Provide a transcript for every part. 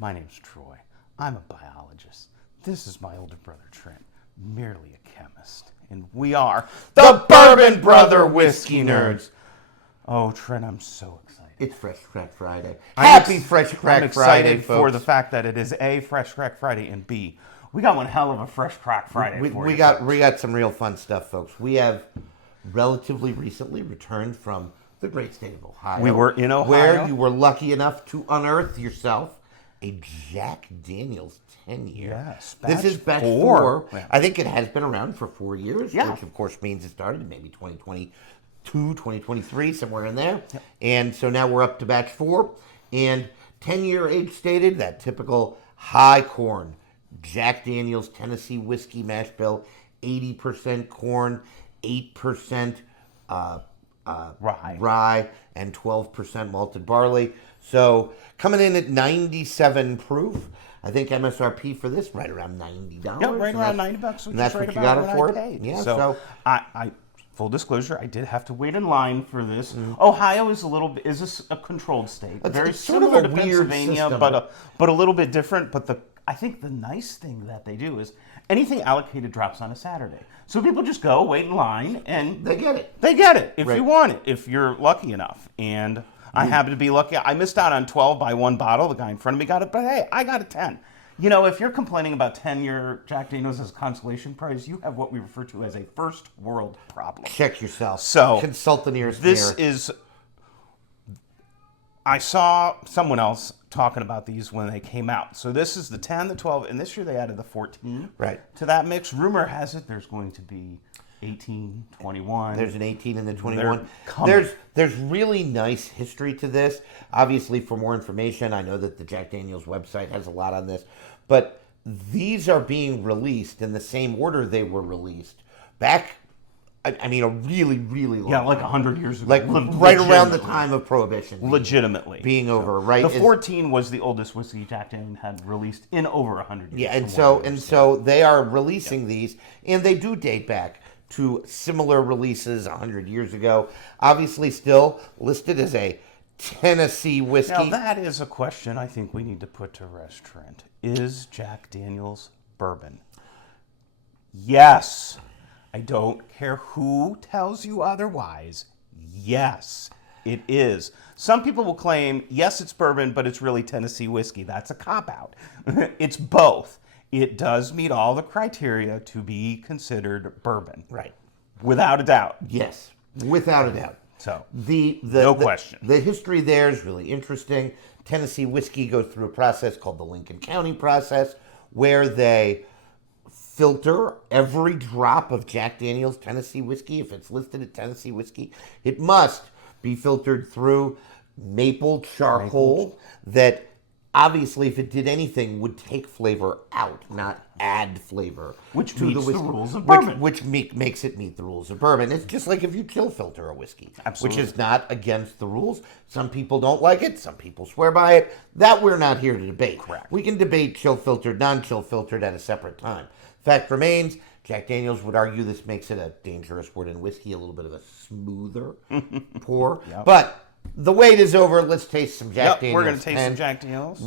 My name's Troy. I'm a biologist. This is my older brother Trent, merely a chemist. And we are the Bourbon Brother Whiskey Nerds. Oh, Trent, I'm so excited. It's Fresh Crack Friday. Happy Fresh Crack I'm excited Friday, folks. for the fact that it is A, Fresh Crack Friday, and B, we got one hell of a Fresh Crack Friday for we you. got some real fun stuff, folks. We have relatively recently returned from the great state of Ohio. We were in Ohio. Where you were lucky enough to unearth yourself a Jack Daniel's 10-year. Yes, this is batch 4. 4. Yeah. I think it has been around for 4 years, yeah. Which of course means it started in maybe 2022, 2023, somewhere in there. Yep. And so now we're up to batch 4. And 10-year age stated, that typical high corn Jack Daniel's Tennessee whiskey mash bill, 80% corn, 8% rye, and 12% malted barley. So coming in at 97 proof. I think MSRP for this right around $90. Yeah, right around $90. And that's what you got it for? Yeah. So I full disclosure, I did have to wait in line for this. Ohio is a controlled state, very similar to Pennsylvania, but a little bit different. But I think the nice thing that they do is anything allocated drops on a Saturday. So people just go, wait in line, and they get it. They get it if you want it, if you're lucky enough. And I happen to be lucky. I missed out on 12 by 1 bottle. The guy in front of me got it, but hey, I got a 10. You know, if you're complaining about 10-year Jack Daniels as a consolation prize, you have what we refer to as a first world problem. Check yourself. So consult the nearest mirror. This is. I saw someone else talking about these when they came out. So this is the 10, the 12, and this year they added the 14 to that mix. Rumor has it there's going to be 18, 21. There's an 18 and the 21. There's really nice history to this. Obviously, for more information, I know that the Jack Daniel's website has a lot on this, but these are being released in the same order they were released back. I mean, a really, really long like 100 years ago. Like right around the time of Prohibition. Legitimately. Being over, right? The 14 was the oldest whiskey Jack Daniels had released in over 100 years. Yeah, and so they are releasing these, and they do date back to similar releases 100 years ago. Obviously still listed as a Tennessee whiskey. Now, that is a question I think we need to put to rest, Trent. Is Jack Daniel's bourbon? Yes. I don't care who tells you otherwise. Yes, it is. Some people will claim, yes, it's bourbon, but it's really Tennessee whiskey. That's a cop-out. It's both. It does meet all the criteria to be considered bourbon. Right. Without a doubt. Yes, without a doubt. So, no question. The history there is really interesting. Tennessee whiskey goes through a process called the Lincoln County process, where they filter every drop of Jack Daniel's Tennessee whiskey. If it's listed as Tennessee whiskey, it must be filtered through maple charcoal that obviously, if it did anything, would take flavor out, not add flavor. Which to meets the rules of bourbon. Which makes it meet the rules of bourbon. It's just like if you chill filter a whiskey. Absolutely. Which is not against the rules. Some people don't like it. Some people swear by it. That we're not here to debate. Correct. We can debate chill filtered, non-chill filtered at a separate time. Fact remains, Jack Daniels would argue this makes it a dangerous word in whiskey, a little bit of a smoother pour. Yep. But the wait is over. Let's taste some Jack Daniels. We're going to taste some Jack Daniels.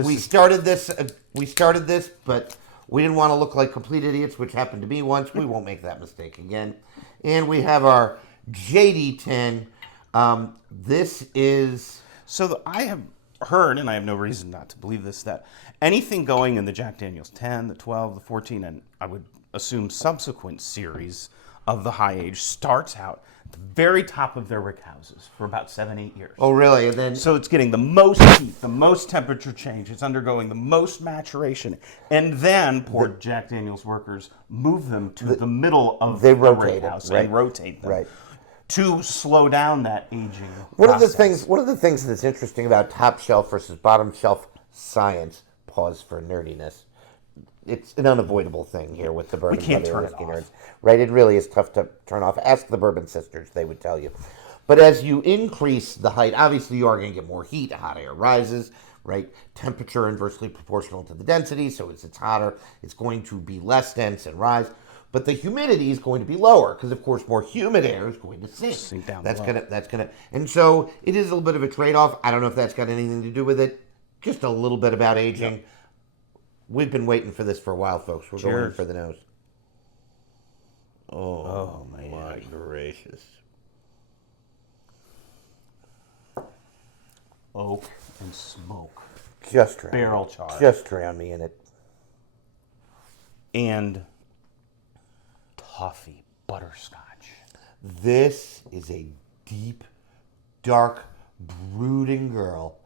We started this, but we didn't want to look like complete idiots, which happened to me once. We won't make that mistake again. And we have our JD10. This is... So I have heard, and I have no reason not to believe this, that anything going in the Jack Daniel's 10, the 12, the 14, and I would assume subsequent series of the high age starts out at the very top of their rick houses for about 7-8 years. Oh, really? And then so it's getting the most heat, the most temperature change. It's undergoing the most maturation, and then poor Jack Daniel's workers move them to the middle of the rick house and rotate them. Right. To slow down that aging One process. of the things that's interesting about top shelf versus bottom shelf science, pause for nerdiness, it's an unavoidable thing here with the Bourbon Brother Whiskey Nerds. Right? It really is tough to turn off. Ask the Bourbon Sisters, they would tell you. But as you increase the height, obviously you are going to get more heat. Hot air rises, right? Temperature inversely proportional to the density, so as it's hotter, it's going to be less dense and rise. But the humidity is going to be lower because, of course, more humid air is going to sink down. That's gonna, and so it is a little bit of a trade-off. I don't know if that's got anything to do with it. just a little bit about aging. Yep. We've been waiting for this for a while, folks. We're going for the nose. Oh my gracious. Oak and smoke. Just drown barrel char. Just drown me in it. And toffee butterscotch. This is a deep, dark, brooding girl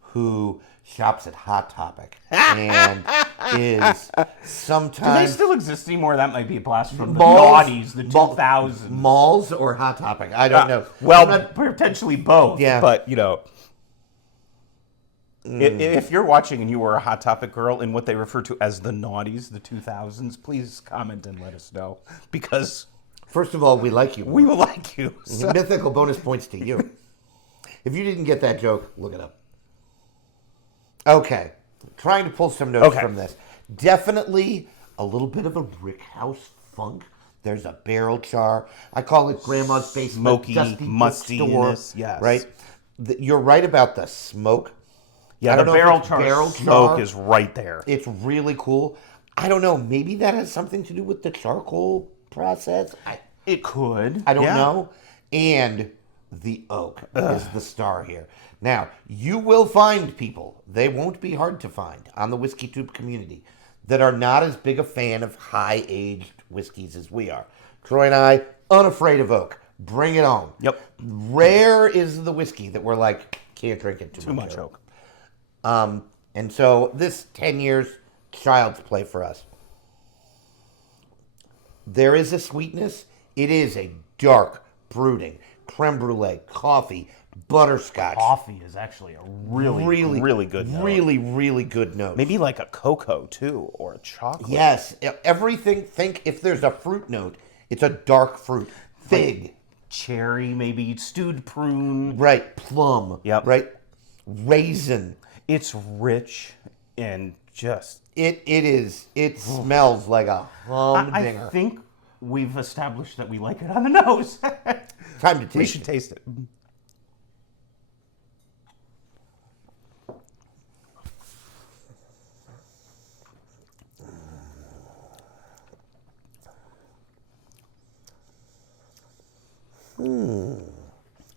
who shops at Hot Topic and is sometimes... Do they still exist anymore? That might be a blast from the noughties, the 2000s. Malls or Hot Topic? I don't know. Well, potentially both. Yeah. But, you know... If you're watching and you were a Hot Topic girl in what they refer to as the noughties, the 2000s, please comment and let us know. Because... First of all, we like you. We will like you. So. Mythical bonus points to you. If you didn't get that joke, look it up. Okay. Trying to pull some notes from this. Definitely a little bit of a brick house funk. There's a barrel char. I call it Grandma's basement. Smoky, dusty mustiness. Yes. Right? You're right about the smoke. Yeah, the barrel char smoke is right there. It's really cool. I don't know. Maybe that has something to do with the charcoal process. It could. I don't know. And the oak is the star here. Now, you will find people, they won't be hard to find on the Whiskey Tube community, that are not as big a fan of high-aged whiskeys as we are. Troy and I, unafraid of oak. Bring it on. Yep. Rare is the whiskey that we're like, can't drink it too much oak. And so this 10 years, child's play for us. There is a sweetness. It is a dark, brooding, creme brulee, coffee, butterscotch. Coffee is actually a really good note. Really good note. Maybe like a cocoa, too, or a chocolate. Yes. Everything, think if there's a fruit note, it's a dark fruit. Fig. Like cherry, maybe stewed prune. Right. Plum. Yep. Right. Raisin. It's rich and just... It is. It smells like a humdinger. I think we've established that we like it on the nose. Time to taste it. We should taste it.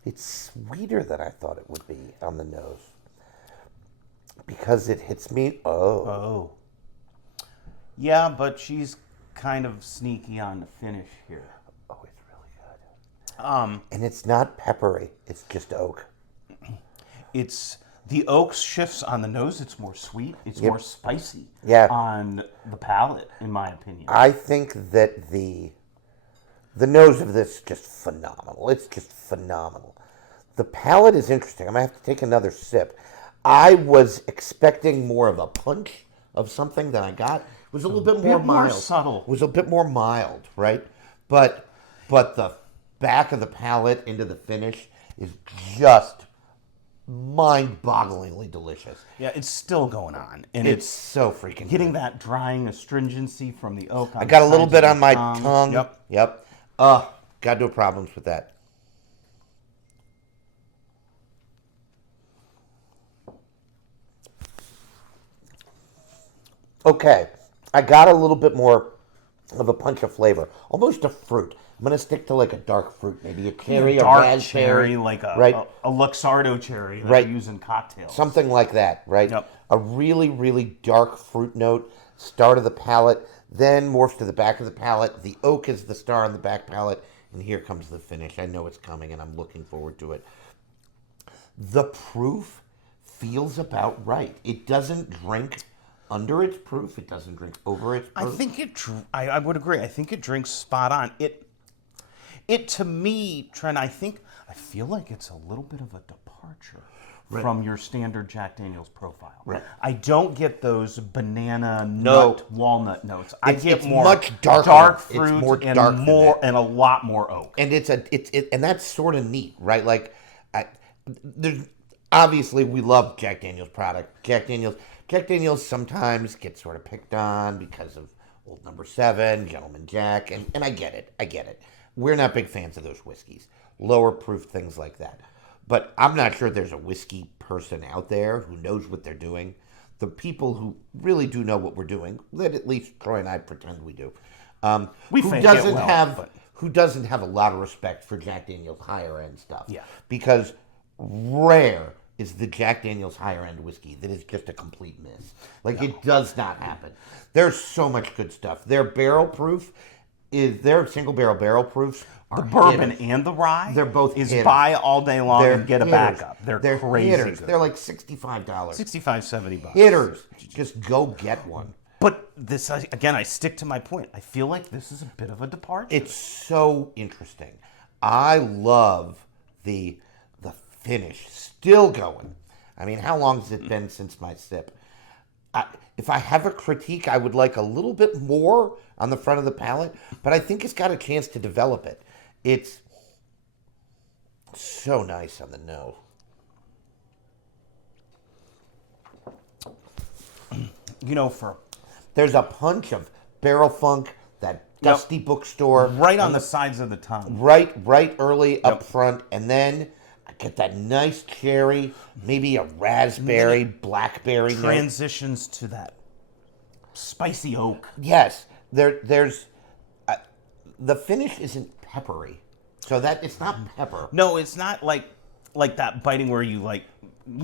It's sweeter than I thought it would be on the nose. Because it hits me. Oh. Yeah, but she's kind of sneaky on the finish here. Oh, it's really good. And it's not peppery. It's just oak. It's the oak shifts on the nose. It's more sweet. It's more spicy. Yeah. On the palate, in my opinion. I think that the nose of this is just phenomenal. It's just phenomenal. The palate is interesting. I'm going to have to take another sip. I was expecting more of a punch of something than I got. It was a little bit more mild. More subtle. It was a bit more mild, right? But the back of the palate into the finish is just mind-bogglingly delicious. Yeah, it's still going on. And it's so freaking getting good. that drying astringency from the oak. I got a little bit on my tongue. Yep. Got no problems with that. Okay, I got a little bit more of a punch of flavor, almost a fruit. I'm going to stick to like a dark fruit, maybe a cherry, a raspberry. Cherry, like a Luxardo cherry that I use in cocktails. Something like that, right? Yep. A really dark fruit note, start of the palate, then morphs to the back of the palate. The oak is the star on the back palate, and here comes the finish. I know it's coming, and I'm looking forward to it. The proof feels about right. It doesn't drink under its proof. It doesn't drink over its proof. I would agree. I think it drinks spot on. It to me, Trent, I feel like it's a little bit of a departure from your standard Jack Daniel's profile. Right. I don't get those banana, nut, walnut notes. I get more much darker. Dark fruit it's more and dark and a lot more oak. And and that's sort of neat, right? Like, there's obviously we love Jack Daniel's product. Jack Daniel's sometimes gets sort of picked on because of Old Number 7, Gentleman Jack, and I get it. We're not big fans of those whiskeys. Lower proof things like that. but I'm not sure there's a whiskey person out there who knows what they're doing. The people who really do know what we're doing, that at least Troy and I pretend we do, who doesn't have a lot of respect for Jack Daniel's higher end stuff. Yeah. Because rare is the Jack Daniel's higher end whiskey that is just a complete miss. Like, it does not happen. There's so much good stuff. Their barrel proof their single barrel proofs. The bourbon and the rye, they're both is hitters. Buy all day long They're and get a hitters. backup. They're crazy hitters. good. They're like $65. $65-$70. Hitters. Just go get one. But this, again, I stick to my point. I feel like this is a bit of a departure. It's so interesting. I love the finish. Still going. I mean, how long has it been since my sip? If I have a critique, I would like a little bit more on the front of the palate, but I think it's got a chance to develop it. It's so nice on the nose. You know, there's a punch of barrel funk, that dusty bookstore. Right on the sides of the tongue. Right early up front, and then I get that nice cherry, maybe a raspberry, blackberry. Transitions to that spicy oak. Yes, there's the finish isn't peppery, so that it's not pepper. No, it's not like that biting where you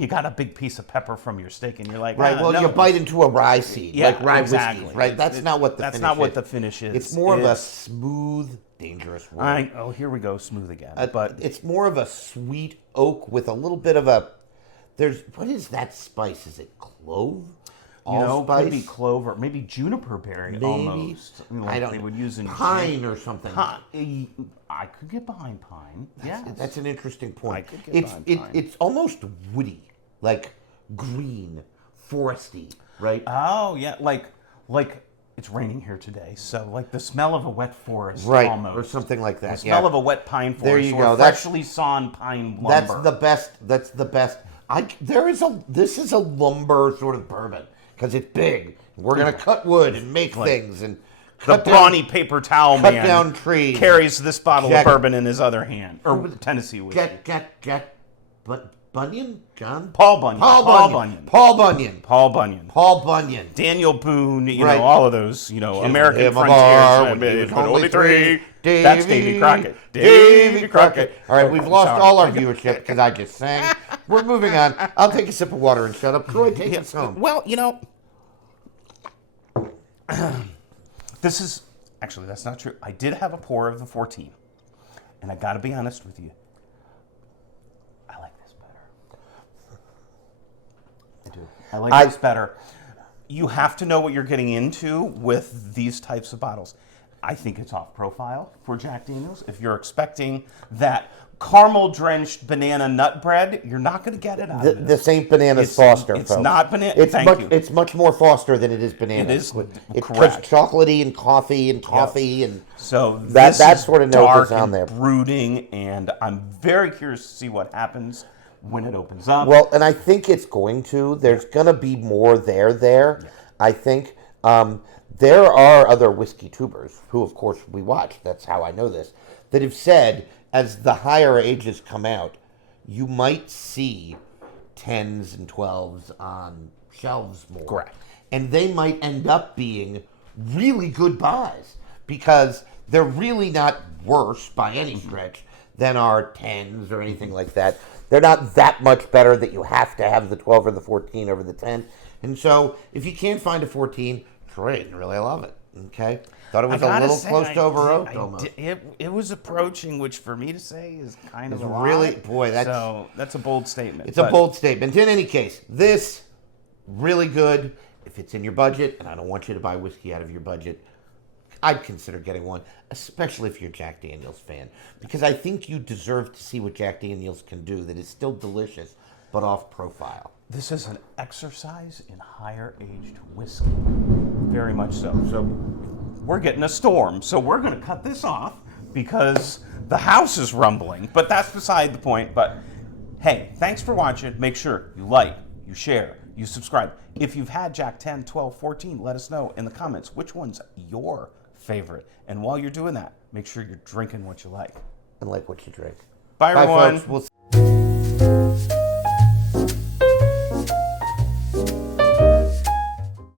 got a big piece of pepper from your steak and you're like, right. Well, no. you bite into a rye seed, like rye whiskeys, right? That's not what the finish is. It's more of a smooth, dangerous word. Here we go, smooth again. But it's more of a sweet oak with a little bit of a. What is that spice? Is it clove? Maybe clove or maybe juniper berry. Maybe. Almost. I don't. They would use in pine or something. I could get behind pine. That's an interesting point. I could get behind pine. It's almost woody, like green, foresty, right? Oh yeah, like it's raining here today, so like the smell of a wet forest, right, almost, or something like that. The smell of a wet pine forest. There you go. Freshly sawn pine lumber. That's the best. This is a lumber sort of bourbon because it's big. We're gonna cut wood and make things and. The brawny paper towel man down trees. Carries this bottle of bourbon in his other hand, or Tennessee whiskey. Jack Bunyan? John? Paul Bunyan. Paul Bunyan. Daniel Boone, right. All of those, American frontiers. But only three. That's Davy Crockett. Davy Crockett. All right, we've lost all our viewership because I just sang. We're moving on. I'll take a sip of water and shut up. Troy, take us home. Well, this is, actually, that's not true. I did have a pour of the 14, and I got to be honest with you. I like this better. I do. I like this better. You have to know what you're getting into with these types of bottles. I think it's off profile for Jack Daniel's. If you're expecting that caramel-drenched banana nut bread, you're not going to get it out of this ain't Bananas Foster, It's folks. not banana. It's much more Foster than it is Bananas. It is It's correct. just chocolatey and coffee and so that sort of note is on there. Brooding, and I'm very curious to see what happens when it opens up. Well, and I think it's going to. There's going to be more there. Yeah. I think there are other whiskey tubers who, of course, we watch. That's how I know this. That have said, as the higher ages come out, you might see 10s and 12s on shelves more. Correct. And they might end up being really good buys because they're really not worse by any stretch than our 10s or anything like that. They're not that much better that you have to have the 12 or the 14 over the 10. And so if you can't find a 14, Troy didn't really love it. Okay? Thought it was a little close to over-oaked almost. It was approaching, which for me to say is kind of a really, lot. boy, that's a bold statement. It's a bold statement. In any case, this, really good. If it's in your budget, and I don't want you to buy whiskey out of your budget, I'd consider getting one, especially if you're a Jack Daniel's fan. Because I think you deserve to see what Jack Daniel's can do that is still delicious, but off profile. This is an exercise in higher-aged whiskey. Very much so. So we're getting a storm, so we're going to cut this off because the house is rumbling. But that's beside the point. But hey, thanks for watching. Make sure you like, you share, you subscribe. If you've had Jack 10, 12, 14, let us know in the comments which one's your favorite. And while you're doing that, make sure you're drinking what you like. And like what you drink. Bye everyone. Bye, folks. We'll you.